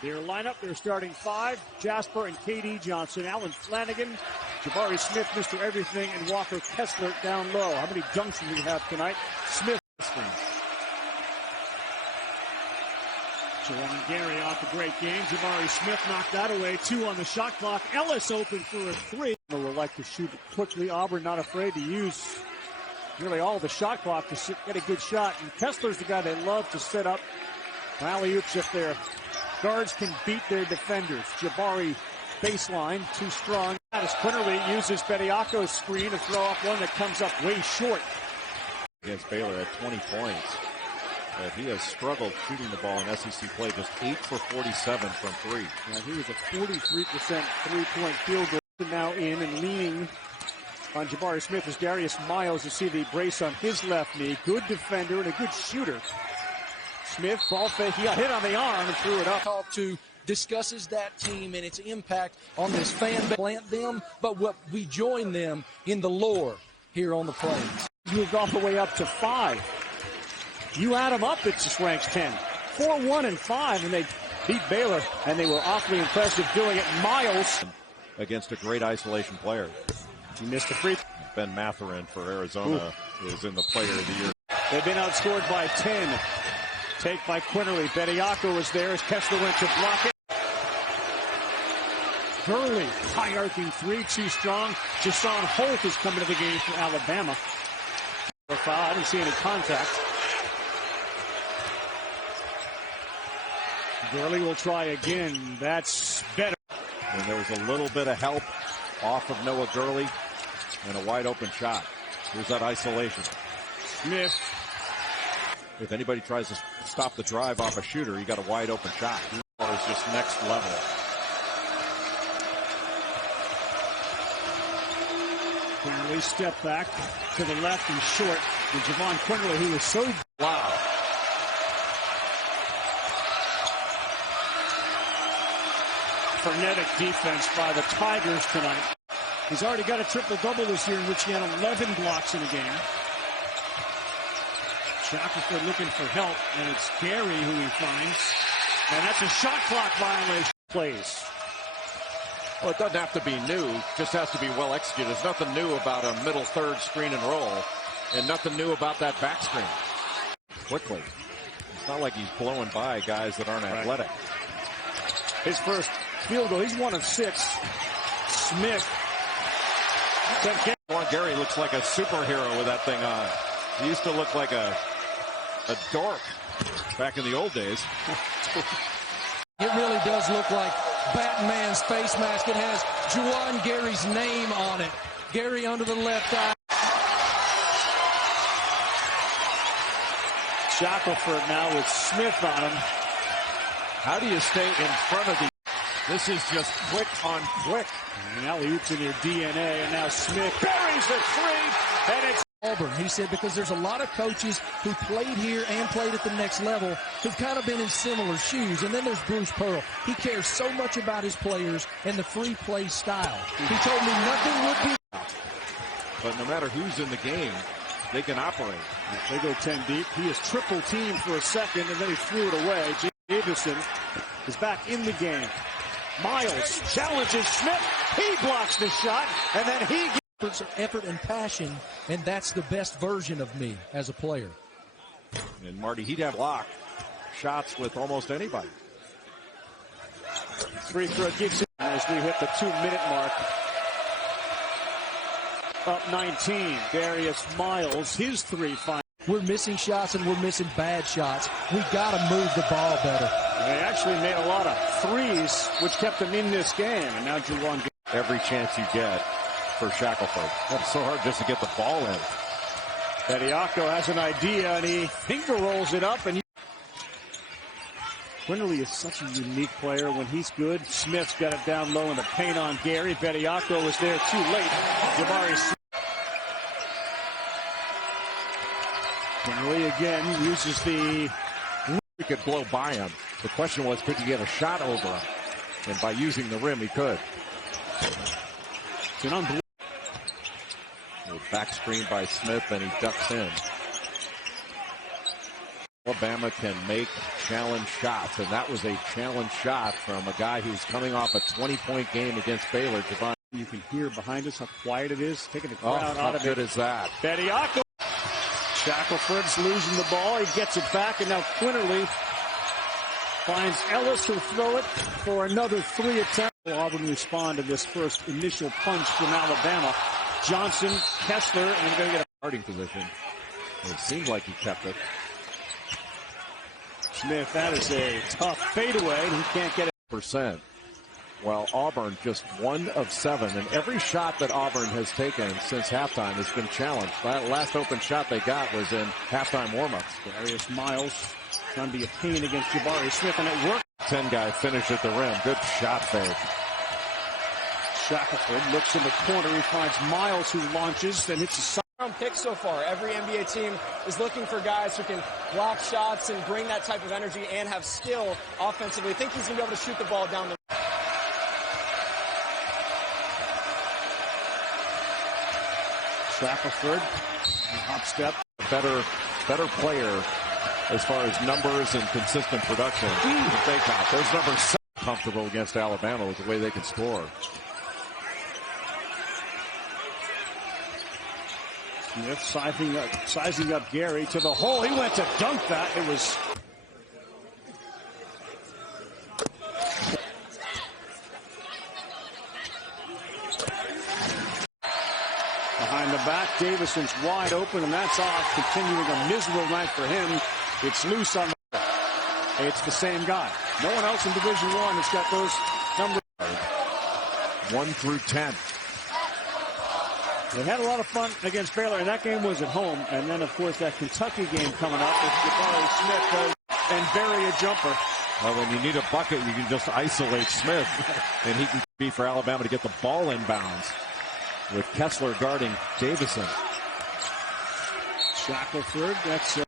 Their lineup, their starting five, Jasper and KD Johnson, Allen Flanagan, Jabari Smith, Mr. Everything, and Walker Kessler down low. How many dunks do we have tonight? Smith. Jabari Gary off a great game. Jabari Smith knocked that away. 2 on the shot clock. Ellis open for a 3. Will like to shoot it quickly. Auburn not afraid to use really all the shot clock to get a good shot. And Kessler's the guy they love to set up. Alley-oops if their guards can beat their defenders. Jabari baseline, too strong. As Quinterly uses Bediako's screen to throw off one that comes up way short. Against Baylor at 20 points. But he has struggled shooting the ball in SEC play, just 8 for 47 from 3. Yeah, he was a 43% three-point field goal. Now in and leaning on Jabari Smith is Darius Miles. You see the brace on his left knee. Good defender and a good shooter. Smith, ball fake. He got hit on the arm and threw it up. Talk to discusses that team and its impact on this fan base. Plant them, but what we join them in the lore here on the Plains. Moved all the way up to 5. You add them up, it just ranks 10. 4, 1, and 5, and they beat Baylor, and they were awfully impressive doing it. Miles against a great isolation player. He missed a free. Ben Mathurin for Arizona is in the Player of the Year. They've been outscored by 10. Take by Quinterly. Bediako was there as Kessler went to block it. Gurley, high arcing 3, too strong. Jason Holt is coming to the game for Alabama. I didn't see any contact. Gurley will try again. That's better. And there was a little bit of help off of Noah Gurley and a wide open shot. Here's that isolation. Smith. If anybody tries to stop the drive off a shooter, you got a wide open shot. It's just next level. Quinterly step back to the left and short. And Javon Quinterly, who was so loud. Frenetic defense by the Tigers tonight. He's already got a triple-double this year in which he had 11 blocks in a game. Shackelford looking for help, and it's Gary who he finds. And that's a shot clock violation. Plays. Well, it doesn't have to be new, just has to be well executed. There's nothing new about a middle third screen and roll, and nothing new about that back screen. Quickly. It's not like he's blowing by guys that aren't athletic. His first field goal, he's 1 of 6. Smith. Gary looks like a superhero with that thing on. He used to look like a dork back in the old days. It really does look like Batman's face mask. It has Juwan Gary's name on it. Gary under the left eye. Shackelford now with Smith on him. How do you stay in front of the... This is just quick on quick. And alley-oops in your DNA, and now Smith buries the 3, and it's Auburn. He said because there's a lot of coaches who played here and played at the next level who've kind of been in similar shoes. And then there's Bruce Pearl. He cares so much about his players and the free play style. He told me nothing would be. But no matter who's in the game, they can operate. They go 10 deep. He is triple teamed for a second, and then he threw it away. Davison is back in the game. Miles challenges Smith. He blocks the shot, and then he gets effort and passion, and that's the best version of me as a player. And Marty, he'd have blocked shots with almost anybody. Free throw Gibson as we hit the 2-minute mark. Up 19. Darius Miles, his 3 final. We're missing shots and we're missing bad shots. We got to move the ball better. They actually made a lot of threes, which kept them in this game. And now Juwan. Every chance you get for Shackelford. That's so hard just to get the ball in. Bediako has an idea, and he finger rolls it up. And Quinterly is such a unique player. When he's good, Smith's got it down low in the paint on Gary. Bediako was there too late. Jabari Smith. Quinterly again uses the... He could blow by him. The question was, could he get a shot over him? And by using the rim, he could. It's an unbelievable... Back screen by Smith, and he ducks in. Alabama can make challenge shots, and that was a challenge shot from a guy who's coming off a 20-point game against Baylor. Jabari. You can hear behind us how quiet it is, taking the crowd out of it. How good is that? Bediako. Shackelford's losing the ball. He gets it back, and now Quinterly finds Ellis, who'll throw it for another 3 attempts. Auburn respond to this first initial punch from Alabama. Johnson, Kessler, and they're going to get a starting position. It seemed like he kept it. Smith, that is a tough fadeaway, and he can't get it. Well, Auburn just 1 of 7, and every shot that Auburn has taken since halftime has been challenged. That last open shot they got was in halftime warmups. Darius Miles trying to be a pain against Jabari Smith, and it worked. 10 guy finish at the rim. Good shot fake. Shackelford looks in the corner. He finds Miles, who launches and hits a side. Pick so far. Every NBA team is looking for guys who can block shots and bring that type of energy and have skill offensively. I think he's going to be able to shoot the ball down the. Shackelford, hop step. Better player as far as numbers and consistent production. They got those numbers so comfortable against Alabama with the way they can score. Smith sizing up Gary to the hole. He went to dunk that. It was behind the back. Davison's wide open, and that's off. Continuing a miserable night for him. It's loose on the. It's the same guy. No one else in Division I has got those numbers. 1 through 10. They had a lot of fun against Baylor, and that game was at home. And then, of course, that Kentucky game coming up with Jabari Smith and bury a jumper. Well, when you need a bucket, you can just isolate Smith, and he can be for Alabama to get the ball inbounds with Kessler guarding Davison. Shackelford, that's